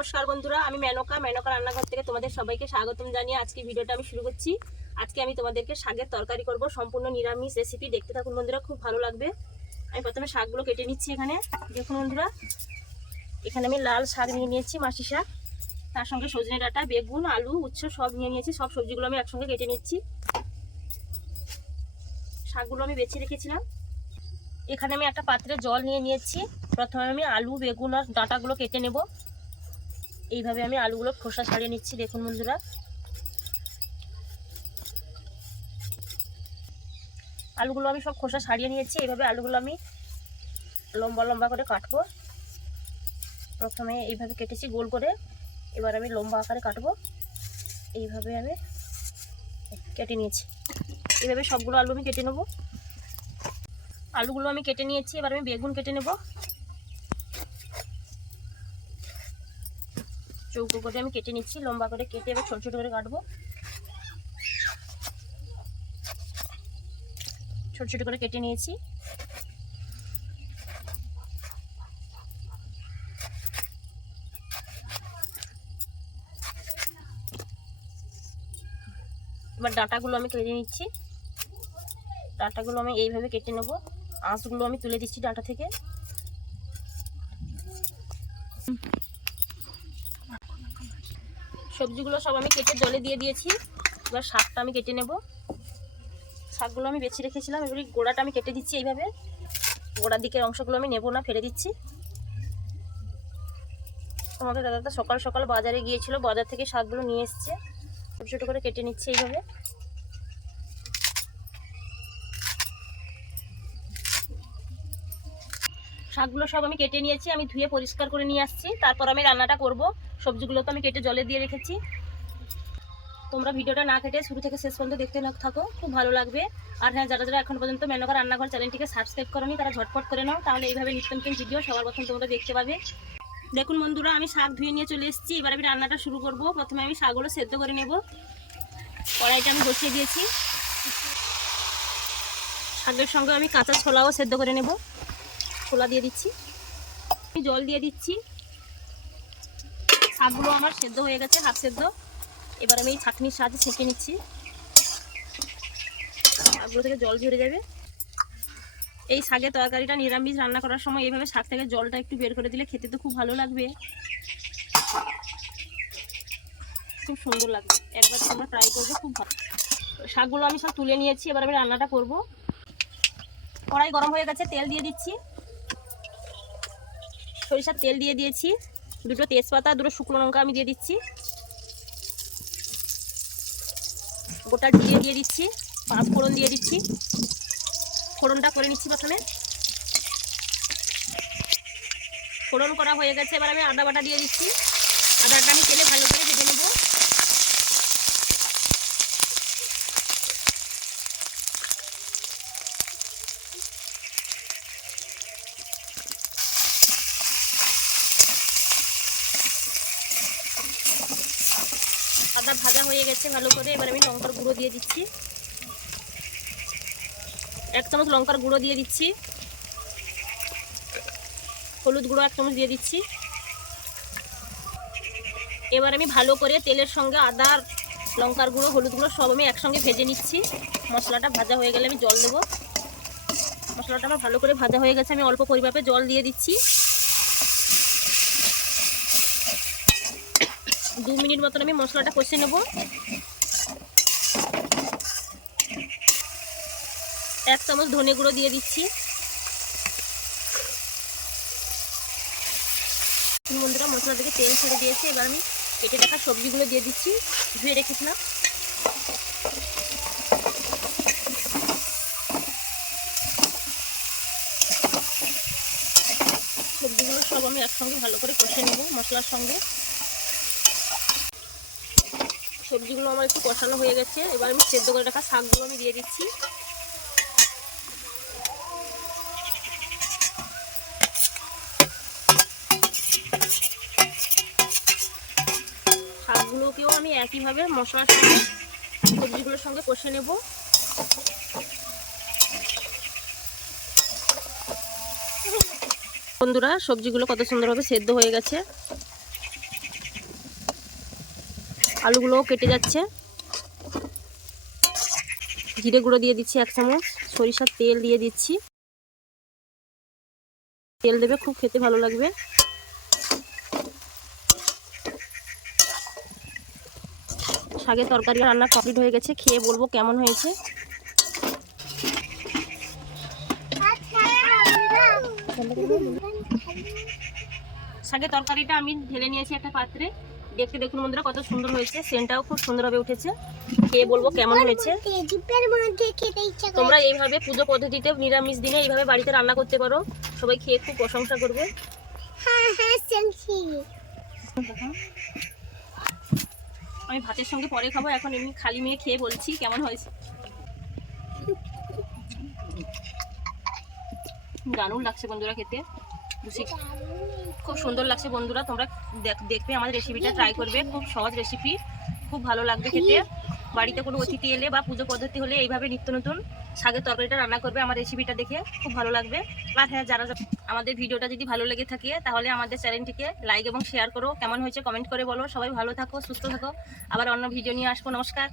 নমস্কার বন্ধুরা, আমি মেনকা। মেনকা রান্নাঘর থেকে তোমাদের সবাইকে স্বাগতম জানিয়ে আজকে ভিডিওটা আমি শুরু করছি। আজকে আমি তোমাদেরকে শাকের তরকারি করব, সম্পূর্ণ নিরামিষ রেসিপি দেখতে থাকুন বন্ধুরা, খুব ভালো লাগবে। আমি প্রথমে শাকগুলো কেটে নিচ্ছি এখানে। দেখুন বন্ধুরা, এখানে আমি লাল শাক নিয়ে নিয়েছি, মাসি শাক। তার সঙ্গে সজনে ডাঁটা, বেগুন, আলু, উচ্ছে সব নিয়ে নিয়েছি, সব সবজিগুলো আমি একসঙ্গে কেটে নিচ্ছি। শাকগুলো আমি বেছে রেখেছিলাম। এখানে আমি একটা পাত্রে জল নিয়ে নিয়েছি। প্রথমে আমি আলু, বেগুন আর ডাঁটাগুলো কেটে নেব। এইভাবে আমি আলুগুলো খোসা ছাড়িয়ে নিচ্ছি, দেখুন বন্ধুরা। আলুগুলো আমি সব খোসা ছাড়িয়ে নিয়েছি, এইভাবে আলুগুলো আমি লম্বা লম্বা করে কাটবো। প্রথমে এইভাবে কেটেছি গোল করে, এবার আমি লম্বা আকারে কাটবো। এইভাবে আমি কেটে নিয়েছি। এইভাবে সবগুলো আলু আমি কেটে নেব। আলুগুলো আমি কেটে নিয়েছি, এবার আমি বেগুন কেটে নেব। চৌকো করে আমি কেটে নিচ্ছি, লম্বা করে কেটে এবার ছোটো ছোটো করে কাটবো। ছোটো ছোটো করে কেটে নিয়েছি। এবার ডাটাগুলো আমি কেটে নিচ্ছি। ডাটাগুলো আমি এইভাবে কেটে নেব। আঁশগুলো আমি তুলে দিচ্ছি ডাটা থেকে। সবজিগুলো সব আমি কেটে জলে দিয়ে দিয়েছি। এবার শাকটা আমি কেটে নেব। শাকগুলো আমি বেছে রেখেছিলাম এগুলি গোড়াটা আমি কেটে দিচ্ছি এইভাবে। গোড়ার দিকের অংশগুলো আমি নেব না, ফেলে দিচ্ছি। আমাদের দাদা সকাল সকাল বাজারে গিয়েছিল, বাজার থেকে শাকগুলো নিয়ে এসছে। ছোটো ছোটো করে কেটে নিচ্ছে এইভাবে। শাকগুলো সব আমি কেটে নিয়েছি, আমি ধুয়ে পরিষ্কার করে নিয়ে আসছি। তারপর আমি রান্নাটা করব। সবজিগুলো তো আমি কেটে জলে দিয়ে রেখেছি। তোমরা ভিডিওটা না কেটে শুরু থেকে শেষ পর্যন্ত দেখতে থাকো, খুব ভালো লাগবে। আর হ্যাঁ যারা যারা এখন পর্যন্ত মেনকা রান্নাঘর চ্যানেলটিকে সাবস্ক্রাইব করনি, তারা ঝটপট করে নাও, তাহলে এইভাবে নিত্য নতুন ভিডিও সবার প্রথম তোমরা দেখতে পাবে। দেখুন বন্ধুরা, আমি শাক ধুয়ে নিয়ে চলে এসেছি। এবার আমি রান্নাটা শুরু করব। প্রথমে আমি শাকগুলো সেদ্ধ করে নেব। কড়াইটা আমি বসিয়ে দিয়েছি। শাকের সঙ্গে আমি কাঁচা ছোলাও সেদ্ধ করে নেব। ছোলা দিয়ে দিচ্ছি। আমি জল দিয়ে দিচ্ছি। শাকগুলো আমার সেদ্ধ হয়ে গেছে, হাফ সেদ্ধ। এবার আমি ছাঁকনির সাহায্যে ছেঁকে নিচ্ছি। শাকগুলো থেকে জল ঝরে যাবে। এই শাকের তরকারিটা নিরামিষ রান্না করার সময় এইভাবে শাক থেকে জলটা একটু বের করে দিলে খেতে তো খুব ভালো লাগবে। খুব সুন্দর লাগবে। একবার তোমরা ট্রাই করবে, খুব ভালো। শাকগুলো আমি সব তুলে নিয়েছি, এবার আমি রান্নাটা করব। কড়াই গরম হয়ে গেছে, তেল দিয়ে দিচ্ছি। সরিষার তেল দিয়ে দিয়েছি, দুটো তেজপাতা, দুটো শুকনো লঙ্কা আমি দিয়ে দিচ্ছি। গোটা জিরে দিয়ে দিচ্ছি, পাঁচ ফোড়ন দিয়ে দিচ্ছি। ফোড়নটা করে নিচ্ছি প্রথমে। ফোড়ন করা হয়ে গেছে, এবার আমি আদা বাটা দিয়ে দিচ্ছি। আদাটা আমি তেলে ভালো করে ভেজে নেব। আদা ভাজা হয়ে গেছে, ভালো করে। এবার আমি লঙ্কার গুঁড়ো দিয়ে দিচ্ছি। এক চামচ লঙ্কার গুঁড়ো দিয়ে দিচ্ছি। হলুদ গুঁড়ো এক চামচ দিয়ে দিচ্ছি। এবার আমি ভালো করে তেলের সঙ্গে আদা লঙ্কার গুঁড়ো, হলুদ গুঁড়ো সব আমি একসঙ্গে ভেজে নিচ্ছি। মশলাটা ভাজা হয়ে গেলে আমি জল দেবো। মশলাটা আমার ভালো করে ভাজা হয়ে গেছে, আমি অল্প পরিমাপে জল দিয়ে দিচ্ছি। দু মিনিট মতন আমি মশলাটা কষে নেব। এক চামচ ধনে গুঁড়ো দিয়ে দিচ্ছি। বন্ধুরা, মশলা থেকে তেল ছেড়ে দিয়েছে। এবার আমি কেটে রাখা সবজিগুলো দিয়ে দিচ্ছি। ধুয়ে রেখেছিলাম। সবজিগুলো সব আমি একসঙ্গে ভালো করে কষে নেব মশলার সঙ্গে। সবজিগুলো আমার একটু কষানো হয়ে গেছে। এবার আমি সেদ্ধ করে রাখা শাকগুলো আমি দিয়ে দিচ্ছি। শাকগুলোকেও আমি একইভাবে মশলার সঙ্গে, সবজিগুলোর সঙ্গে কষে নেব। বন্ধুরা, সবজিগুলো কত সুন্দরভাবে সেদ্ধ হয়ে গেছে। আলুগুলোও কেটে যাচ্ছে। জিরে গুঁড়ো দিয়ে দিচ্ছি এক চামচ, সরিষার তেল দিয়ে দিচ্ছি। তেল দেবে, খুব খেতে ভালো লাগবে। শাকের তরকারি রান্না কমপ্লিট হয়ে গেছে, খেয়ে বলব কেমন হয়েছে। শাকের তরকারিটা আমি ঢেলে নিয়েছি একটা পাত্রে। দেখতে দেখুন বন্ধুরা কত সুন্দর হয়েছে। সেন্টটাও খুব সুন্দরভাবে উঠেছে। খেয়ে বলব কেমন হয়েছে? জিপের মধ্যে খেতে ইচ্ছা করে। তোমরা এইভাবে পুজো পদ্ধতিতে নিরামিষ দিনে এইভাবে বাড়িতে রান্না করতে পারো। সবাই খেয়ে খুব প্রশংসা করবে। হ্যাঁ হ্যাঁ আমি ভাতের সঙ্গে পরে খাব এখন এমনি খালি মেয়ে খেয়ে বলছি কেমন হয়েছে? দারুণ লাগছে বন্ধুরা খেতে। খুব সুন্দর লাগছে বন্ধুরা, তোমরা দেখ- দেখবে, আমাদের রেসিপিটা ট্রাই করবে। খুব সহজ রেসিপি খুব ভালো লাগবে খেতে। বাড়িতে কোনো অতিথি এলে বা পুজো পদ্ধতি হলে এইভাবে নিত্য নতুন শাকের তরকারিটা রান্না করবে আমার রেসিপিটা দেখে, খুব ভালো লাগবে। আর হ্যাঁ যারা আমাদের ভিডিওটা যদি ভালো লেগে থাকে, তাহলে আমাদের চ্যানেলটিকে লাইক এবং শেয়ার করো। কেমন হয়েছে কমেন্ট করে বলো। সবাই ভালো থাকো, সুস্থ থাকো। আবার অন্য ভিডিও নিয়ে আসব। নমস্কার।